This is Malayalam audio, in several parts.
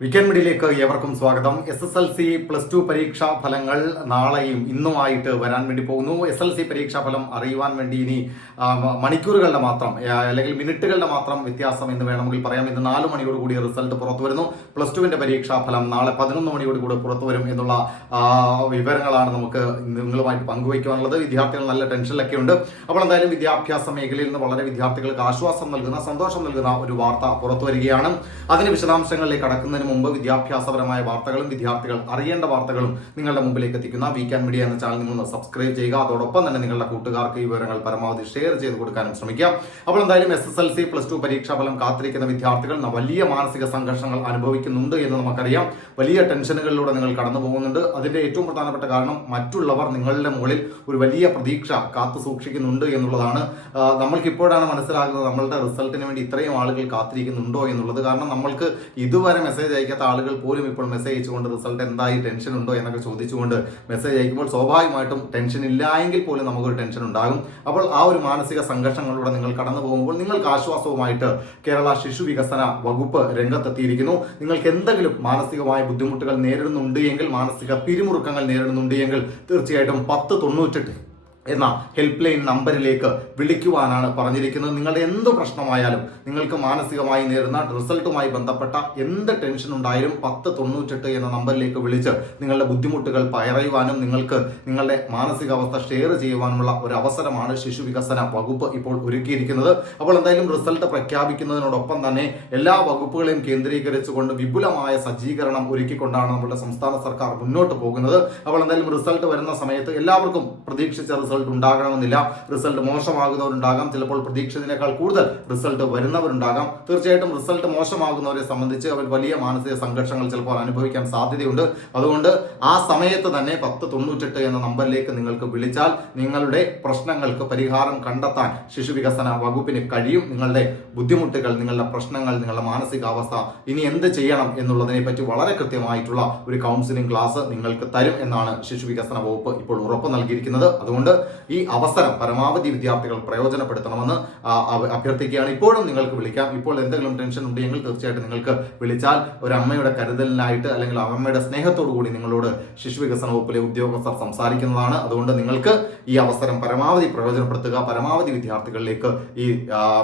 വീക്കെൻഡ് മീഡിയയിലേക്ക് ഏവർക്കും സ്വാഗതം. SSLC +2 പരീക്ഷാ ഫലങ്ങൾ നാളെയും ഇന്നുമായിട്ട് വരാൻ വേണ്ടി പോകുന്നു. SSLC പരീക്ഷാ ഫലം അറിയുവാൻ വേണ്ടി ഇനി മണിക്കൂറുകളുടെ മാത്രം അല്ലെങ്കിൽ മിനിറ്റുകളുടെ മാത്രം വ്യത്യാസം എന്ന് വേണമെങ്കിൽ പറയാം. ഇന്ന് 4 മണിയോട് കൂടി റിസൾട്ട് പുറത്തു വരുന്നു. +2വിന്റെ പരീക്ഷാ ഫലം നാളെ 11 മണിയോട് കൂടി പുറത്തു വരും എന്നുള്ള വിവരങ്ങളാണ് നമുക്ക് നിങ്ങളുമായിട്ട് പങ്കുവയ്ക്കുവാനുള്ളത്. വിദ്യാർത്ഥികൾ നല്ല ടെൻഷനിലൊക്കെ ഉണ്ട്. അപ്പോൾ എന്തായാലും വിദ്യാഭ്യാസ മേഖലയിൽ നിന്ന് വളരെ വിദ്യാർത്ഥികൾക്ക് ആശ്വാസം നൽകുന്ന, സന്തോഷം നൽകുന്ന ഒരു വാർത്ത പുറത്തു വരികയാണ്. അതിന് വിശദാംശങ്ങളിലേക്ക് കടക്കുന്നതിന് മുമ്പ് വിദ്യാഭ്യാസപരമായ വാർത്തകളും വിദ്യാർത്ഥികൾ അറിയേണ്ട വാർത്തകളും നിങ്ങളുടെ മുമ്പിലേക്ക് എത്തിക്കുന്ന വീക്കെൻഡ് മീഡിയ എന്ന ചാനൽ നിങ്ങൾ സബ്സ്ക്രൈബ് ചെയ്യുക. അതോടൊപ്പം തന്നെ നിങ്ങളുടെ കൂട്ടുകാർക്ക് ഈ വിവരങ്ങൾ പരമാവധി ഷെയർ ചെയ്ത് കൊടുക്കാനും ശ്രമിക്കുക. അപ്പോൾ എന്തായാലും SSLC +2 പരീക്ഷാ ഫലം കാത്തിരിക്കുന്ന വിദ്യാർത്ഥികൾ വലിയ മാനസിക സംഘർഷങ്ങൾ അനുഭവിക്കുന്നുണ്ട് എന്ന് നമുക്കറിയാം. വലിയ ടെൻഷനുകളിലൂടെ നിങ്ങൾ കടന്നു പോകുന്നുണ്ട്. അതിന്റെ ഏറ്റവും പ്രധാനപ്പെട്ട കാരണം മറ്റുള്ളവർ നിങ്ങളുടെ മുകളിൽ ഒരു വലിയ പ്രതീക്ഷ കാത്തു സൂക്ഷിക്കുന്നുണ്ട് എന്നുള്ളതാണ്. നമ്മൾക്ക് ഇപ്പോഴാണ് മനസ്സിലാകുന്നത് നമ്മളുടെ റിസൾട്ടിന് വേണ്ടി ഇത്രയും ആളുകൾ കാത്തിരിക്കുന്നുണ്ടോ എന്നുള്ളത്. കാരണം നമ്മൾക്ക് ഇതുവരെ മെസ്സേജ് അയക്കാത്ത ആളുകൾ പോലും ഇപ്പോൾ മെസ്സേജ് അയച്ചുകൊണ്ട് റിസൾട്ട് എന്തായി, ടെൻഷൻ ഉണ്ടോ എന്നൊക്കെ ചോദിച്ചുകൊണ്ട് മെസ്സേജ് അയക്കുമ്പോൾ സ്വാഭാവികമായിട്ടും ടെൻഷൻ ഇല്ല എങ്കിൽ പോലും നമുക്കൊരു ടെൻഷൻ ഉണ്ടാകും. അപ്പോൾ ആ ഒരു മാനസിക സംഘർഷങ്ങളിലൂടെ നിങ്ങൾ കടന്നു പോകുമ്പോൾ നിങ്ങൾക്ക് ആശ്വാസവുമായിട്ട് കേരള ശിശു വികസന വകുപ്പ് രംഗത്തെത്തിയിരിക്കുന്നു. നിങ്ങൾക്ക് എന്തെങ്കിലും മാനസികമായ ബുദ്ധിമുട്ടുകൾ നേരിടുന്നുണ്ട് എങ്കിൽ, മാനസിക പിരിമുറുക്കങ്ങൾ നേരിടുന്നുണ്ട് എങ്കിൽ തീർച്ചയായിട്ടും 1098 എന്ന ഹെൽപ്പ് ലൈൻ നമ്പറിലേക്ക് വിളിക്കുവാനാണ് പറഞ്ഞിരിക്കുന്നത്. നിങ്ങളുടെ എന്ത് പ്രശ്നമായാലും, നിങ്ങൾക്ക് മാനസികമായി നേരിടുന്ന റിസൾട്ടുമായി ബന്ധപ്പെട്ട എന്ത് ടെൻഷൻ ഉണ്ടായാലും 1098 എന്ന നമ്പറിലേക്ക് വിളിച്ച് നിങ്ങളുടെ ബുദ്ധിമുട്ടുകൾ പറയുവാനും നിങ്ങൾക്ക് നിങ്ങളുടെ മാനസികാവസ്ഥ ഷെയർ ചെയ്യുവാനുമുള്ള ഒരു അവസരമാണ് ശിശു വികസന വകുപ്പ് ഇപ്പോൾ ഒരുക്കിയിരിക്കുന്നത്. അപ്പോൾ എന്തായാലും റിസൾട്ട് പ്രഖ്യാപിക്കുന്നതിനോടൊപ്പം തന്നെ എല്ലാ വകുപ്പുകളെയും കേന്ദ്രീകരിച്ചുകൊണ്ട് വിപുലമായ സജ്ജീകരണം ഒരുക്കിക്കൊണ്ടാണ് നമ്മുടെ സംസ്ഥാന സർക്കാർ മുന്നോട്ട് പോകുന്നത്. അപ്പോൾ എന്തായാലും റിസൾട്ട് വരുന്ന സമയത്ത് എല്ലാവർക്കും പ്രതീക്ഷിച്ച റിസൾട്ട് ഉണ്ടാകണമെന്നില്ല. റിസൾട്ട് മോശമാകുന്നവരുണ്ടാകാം, ചിലപ്പോൾ പ്രതീക്ഷിച്ചതിനേക്കാൾ കൂടുതൽ റിസൾട്ട് വരുന്നവരുണ്ടാകാം. തീർച്ചയായിട്ടും റിസൾട്ട് മോശമാകുന്നവരെ സംബന്ധിച്ച് അവർ വലിയ മാനസിക സംഘർഷങ്ങൾ ചിലപ്പോൾ അനുഭവിക്കാൻ സാധ്യതയുണ്ട്. അതുകൊണ്ട് ആ സമയത്ത് തന്നെ 1098 എന്ന നമ്പറിലേക്ക് നിങ്ങൾക്ക് വിളിച്ചാൽ നിങ്ങളുടെ പ്രശ്നങ്ങൾക്ക് പരിഹാരം കണ്ടെത്താൻ ശിശു വികസന വകുപ്പിന് കഴിയും. നിങ്ങളുടെ ബുദ്ധിമുട്ടുകൾ, നിങ്ങളുടെ പ്രശ്നങ്ങൾ, നിങ്ങളുടെ മാനസികാവസ്ഥ, ഇനി എന്ത് ചെയ്യണം എന്നുള്ളതിനെ പറ്റി വളരെ കൃത്യമായിട്ടുള്ള ഒരു കൗൺസിലിംഗ് ക്ലാസ് നിങ്ങൾക്ക് തരും എന്നാണ് ശിശു വികസന വകുപ്പ് ഇപ്പോൾ ഉറപ്പ് നൽകിയിരിക്കുന്നത്. അതുകൊണ്ട് ഈ അവസരം പരമാവധി വിദ്യാർത്ഥികൾ പ്രയോജനപ്പെടുത്തണമെന്ന് അഭ്യർത്ഥിക്കുകയാണ്. ഇപ്പോഴും നിങ്ങൾക്ക് വിളിക്കാം. ഇപ്പോൾ എന്തെങ്കിലും ടെൻഷൻ ഉണ്ടെങ്കിൽ തീർച്ചയായിട്ടും നിങ്ങൾക്ക് വിളിച്ചാൽ ഒരു അമ്മയുടെ കരുതലിനായിട്ട് അല്ലെങ്കിൽ അമ്മയുടെ സ്നേഹത്തോടു കൂടി നിങ്ങളോട് ശിശു വികസന വകുപ്പിലെ ഉദ്യോഗസ്ഥർ സംസാരിക്കുന്നതാണ്. അതുകൊണ്ട് നിങ്ങൾക്ക് ഈ അവസരം പരമാവധി പ്രയോജനപ്പെടുത്തുക. പരമാവധി വിദ്യാർത്ഥികളിലേക്ക് ഈ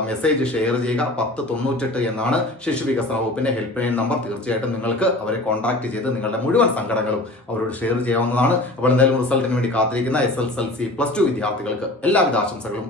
മെസ്സേജ് ഷെയർ ചെയ്യുക. 1098 എന്നാണ് ശിശു വികസന വകുപ്പിന്റെ ഹെൽപ്പ് ലൈൻ നമ്പർ. തീർച്ചയായിട്ടും നിങ്ങൾക്ക് അവരെ കോൺടാക്ട് ചെയ്ത് നിങ്ങളുടെ മുഴുവൻ സങ്കടങ്ങളും അവരോട് ഷെയർ ചെയ്യാവുന്നതാണ്. അപ്പോൾ എന്തായാലും റിസൾട്ടിന് വേണ്ടി കാത്തിരിക്കുന്ന SSLC +2 വിദ്യാർത്ഥികൾക്ക് എല്ലാവിധ ആശംസകളും.